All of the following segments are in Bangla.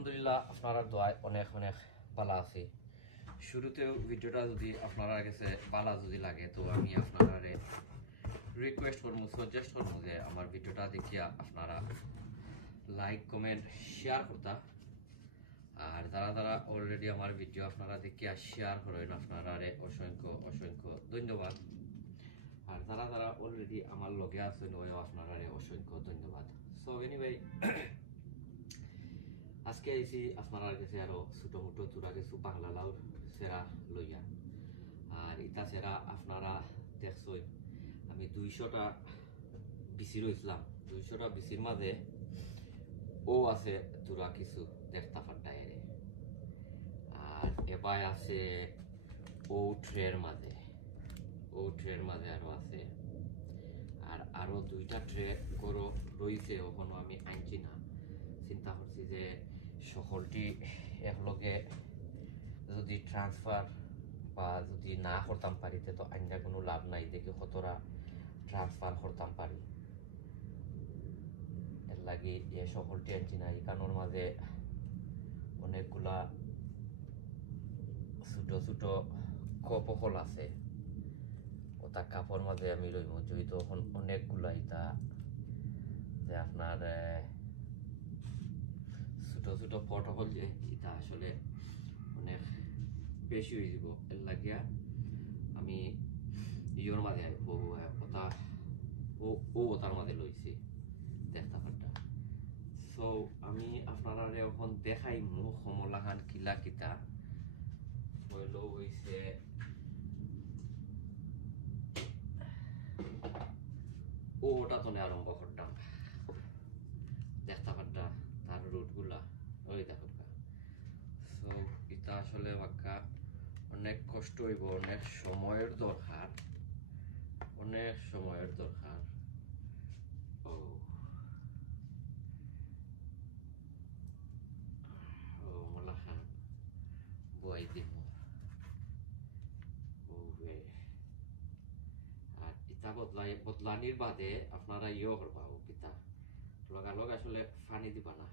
আলহামদুলিল্লাহ আপনারা দোয়ায় অনেক অনেক ভালো আছি। শুরুতেও ভিডিওটা যদি আপনারা কাছে ভালো যদি লাগে তো আমি আপনারা রিকোয়েস্ট করবো, সাজেস্ট করবো যে আমার ভিডিওটা দেখিয়া আপনারা লাইক কমেন্ট শেয়ার করতা। আর যারা যারা অলরেডি আমার ভিডিও আপনারা দেখিয়া শেয়ার করেন আপনারা অসংখ্য অসংখ্য ধন্যবাদ। আর যারা যারা অলরেডি আমার লগে আছেন ওই আপনারা অসংখ্য ধন্যবাদ। সো এনিওয়ে আজকে আইসি আপনার কাছে আরো ছোট মোটো তোরা কিছু বাংলা লাউর সেরা লইয়া। আর ইটা সেরা আপনারা দেখছই আমি 200টা বিচি রইছিলাম। 200টা বিচির মাঝে ও আছে তোরা কিছু দেখতা ফাটা এরে। আর এবার আছে ও ট্রের মাঝে আরো আছে। আর আরো 2টা ট্রে গরো রইছে, ওখানে আমি আনছি না। চিন্তা করছি যে সকলটি একলগে যদি ট্রান্সফার বা যদি না করতাম পারিতে তো আইনা কোনো লাভ নাই, দেখে কতরা ট্রান্সফার করতাম পারি। এর লাগে এ সকলটি আনছি না। এখানোর মাঝে অনেকগুলা ছোট ছোট কপকল আছে, ওটা কাপড় মাঝে আমি রইব যেহেতু অনেকগুলা ইটা যে আপনার ছোট ছোট পটকল যে ইটা আসলে অনেক বেশি হয়ে যাব। এর লাগিয়া আমি ইয়োর মাঝে ওটার মাঝে লইছি দেখতে পারটা। সো আমি আপনারা এখন দেখাই মুখ সমলাহান কিলা কিতা হইল হইছে। ওটা তো আরম্ভ করতাম দেখতে পারটা তার রুটগুলা ওই দেখো। সো এটা আসলে বাক্কা অনেক কষ্ট হইব, অনেক সময়ের দরকার, অনেক সময়ের দরকার। ও মোলা খান বই দিব। আর ইটা বদলানির বাদে আপনারা ইয়ে করবা ও কিতা লগালগ আসলে পানি দিবা না,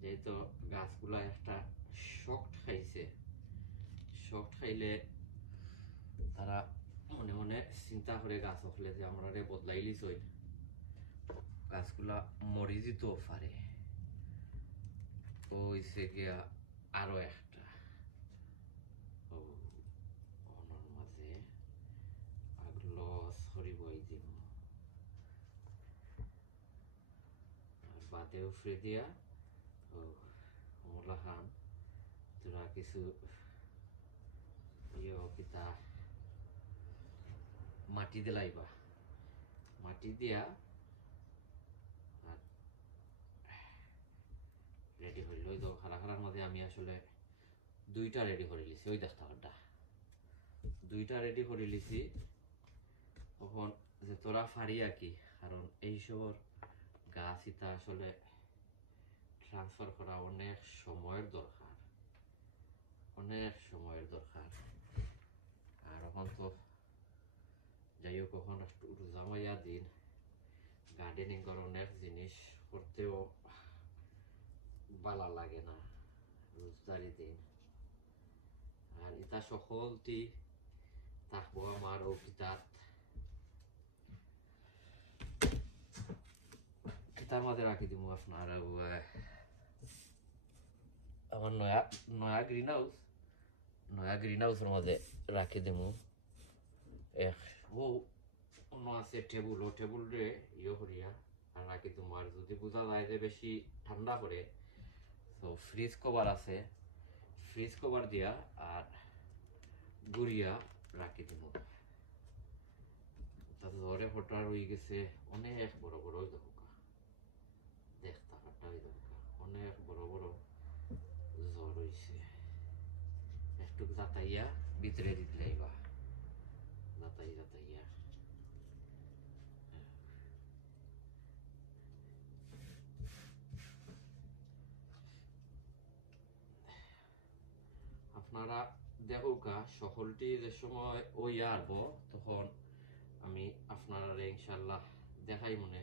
যেহেতু গাছগুলা একটা শক্ট খাইছে। শক্ট খাইলে তারা মনে মনে চিন্তা করে গাছ হলে যে আমরা বদলাইলিস গাছগুলা মরি যেতেও পারে। ওইসে গিয়া আরো একটা মাঝে আগলো সরিবই দিব। আর বাদে উফরে দিয়া মোলা খান তোরা কিছু ইয়ে কিতা মাটি দিলাইবা, মাটি দিয়া রেডি হইল। ওই তো খারার মাঝে আমি আসলে 2টা রেডি করে লিছি। ওই দেখতে পারটা 2টা রেডি করে লিছি। তখন যে তোরা ফারি আর কি, কারণ এইসব গাছ ইটা আসলে ট্রান্সফার করা অনেক সময়ের দরকার, অনেক সময়ের দরকার। আর এখন তো যাই হোক কখন রোজামাইয়া দিন গার্ডেনিং করার অনেক জিনিস করতেও ভালো লাগে না রোজদারি দিন। আর এটা সকলটি থাকবো আমার অভিজ্ঞতার কিতার মাঝে রাখি দিব। আপনার আমার নয়া গ্রিন হাউসের মাঝে রাখি দিব। আছে টেবুল রে ইয়ে করিয়া আর রাখি দিব। আর যদি বোঝা যায় যে বেশি ঠান্ডা করে তো ফ্রিজ কভার আছে, ফ্রিজ কভার দিয়া আর গুড়িয়া রাখি দিব। তাতে ঝড়ে ফোটা রয়ে গেছে অনেক বড় বড় দেখতা ফাটা অনেক বড় বড় ঝড় হয়েছে। একটু যাতাইয়া ভিতরে দিতে লাইবা, যাতাইয়া আপনারা দেখুকা সকলটি যে সময় ওই আসবো তখন আমি আপনারা ইনশাল্লাহ দেখাই মনে।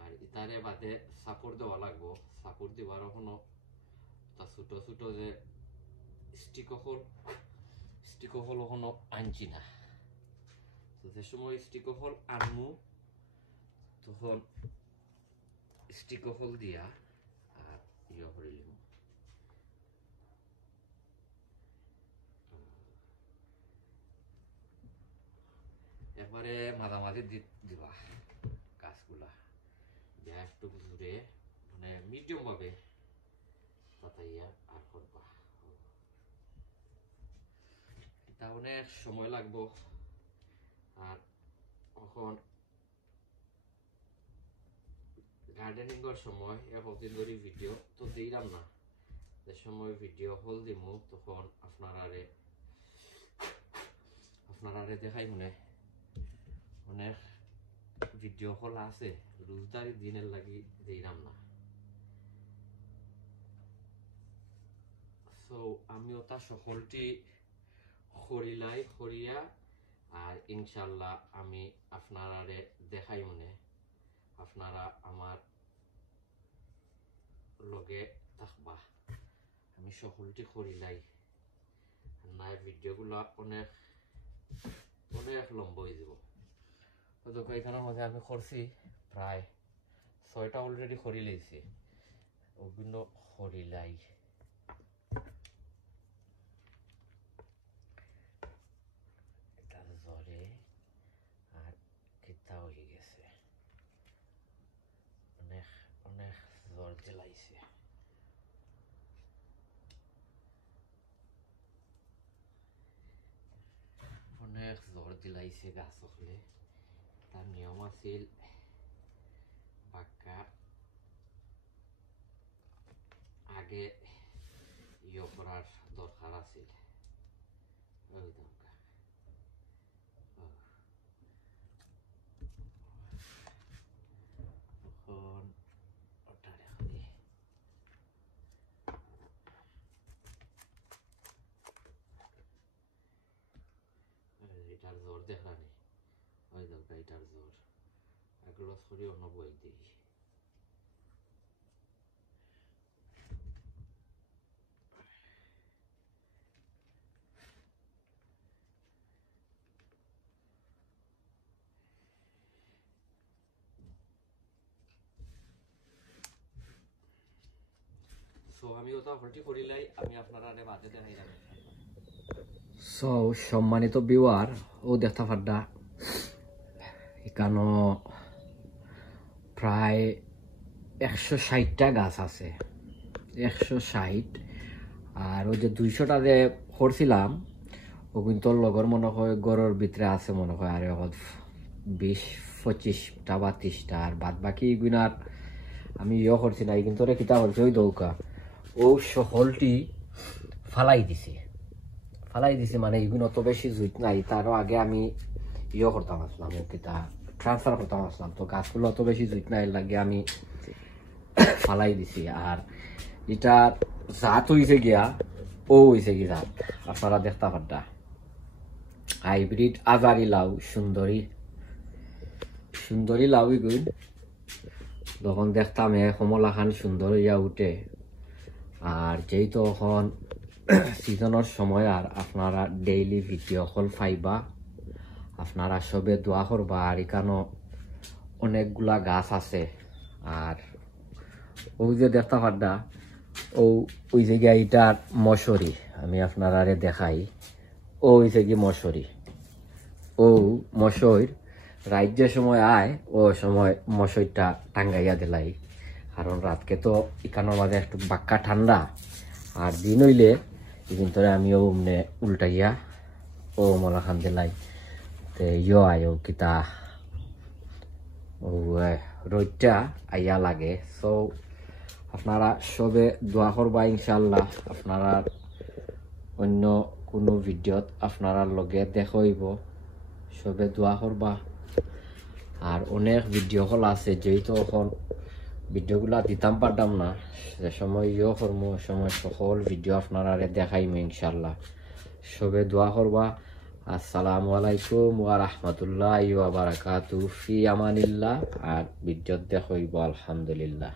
আর ইতারে বাদে সাপোর্ট দেওয়া লাগবো, সাপোর্ট দেওয়ার কোনো তা ছোট ছোট যে স্টিকহল ওখানো আনছি না। তো যে সময় স্টিকহল আনমু তখন স্টিকহল দিয়া আর ইয়ে করে লিমু। একবারে মাঝামাঝি দিবা গাছগুলা, যা একটু জুড়ে মানে মিডিয়াম ভাবে পাতাইয়া আর করবা। এটা অনেক সময় লাগবো। আর এখন গার্ডেনিং এর সময় একদিন ধরে ভিডিও তো দিলাম না, যে সময় ভিডিও হল দিমু তখন আপনারা দেখাই মনে অনেক ভিডিও হল আছে, রোজদারি দিনের লাগি দিলাম না। সো আমি ওটা সকলটি করিয়া আর ইনশাল্লাহ আমি আপনারারে দেখাই মনে আপনারা আমার লগে থাকবা। আমি সকলটি করিলাই না, ভিডিওগুলো অনেক অনেক লম্বা হয়ে যাব। দেখো এখানের মধ্যে আমি করছি প্রায় 6টা অলরেডি করি লাইছি, ওগুলো করিলাই। এটা জলে আর কিতা হয়ে গেছে, অনেক অনেক জল দিলাইছে। অনেক জোর দিলাইছে গাছ হলে। তার নিয়ম আছিল পাক্কা আগে ইয়ে করার দরকার আছিল। ওই দরকার তখন ওটা রেখে এটার জোর দেখানি, ওই দরকার এটার জোর গ্লাস করে অন্য বই দিই। সো আমি ওটা হলটি করিলাই, আমি আপনারা বাদে দেখাইলাম। সো সম্মানিত ভিউয়ার, ও দেখতে পাড্ডা এখানে প্রায় 160টা গাছ আছে, 160। আর ওই যে 200টা যে করছিলাম ও কিন্তু লগর মনে হয় গড়ের ভিতরে আছে মনে হয় আর 20-25টা বা 30টা। আর বাদ বাকি এগুলার আমি ইয়ে করছি না, কিন্তু কিতা করছি ওই দৌকা ও সকলটি ফালাই দিছে মানে এগুলো অত বেশি জুত নাই। তারও আগে আমি ইয়ে করতাম আসলাম, ও কিতা ট্রান্সফার করতাম আসলাম, তো গাছগুলো অত বেশি জুত নাই লাগে আমি ফালাই দিছি। আর এটা জাত হয়েছে গিয়া ও হয়েছে কি জাত আপনারা দেখতে পাড্ডা, হাইব্রিড আজারি লাউ, সুন্দরী লাউ এগুন। তখন দেখতাম কমলা খান সুন্দর হইয়া উঠে। আর যেহেতু এখন সিজনের সময় আর আপনারা ডেইলি ভিডিও কল পাইবা, আপনারা সবে দোয়া করবা। আর এখানে অনেকগুলা গাছ আছে। আর ওই যে দেখতে পাড্ডা ওই জায়গায় এটার মশারি আমি আপনারা দেখাই, ও হইছে কি মশারি। ও মশাইর রাজ্যের সময় আয় ও সময় মশাইটা টাঙ্গাইয়া দিলাই, কারণ রাতকে তো এখানোর মাঝে একটু বাক্কা ঠান্ডা। আর দিন হইলে কিন্তু আমি ও উল্টাইয়া ও মলা খান দিলাই ইয় আয় ও কিতা ও রোদটা আইয়া লাগে। সো আপনারা সবে দোয়া করবা ইনশাল্লাহ আপনারা অন্য কোনো ভিডিওত আপনারা লগে দেখাইব, সবে দোয়া করবা। আর অনেক ভিডিও কল আছে, যেহেতু এখন ভিডিওগুলা দিতাম পারতাম না, যে সময় ইয়ে করবো সময় সকল ভিডিও আপনারা দেখাইম ইনশাল্লাহ। সবে দোয়া করবা। আসসালামু আলাইকুম ওয়া রাহমাতুল্লাহি ওয়া বারাকাতুহু, ফি আমানিল্লাহ। আর ভিডিও দেখাইব আলহামদুলিল্লাহ।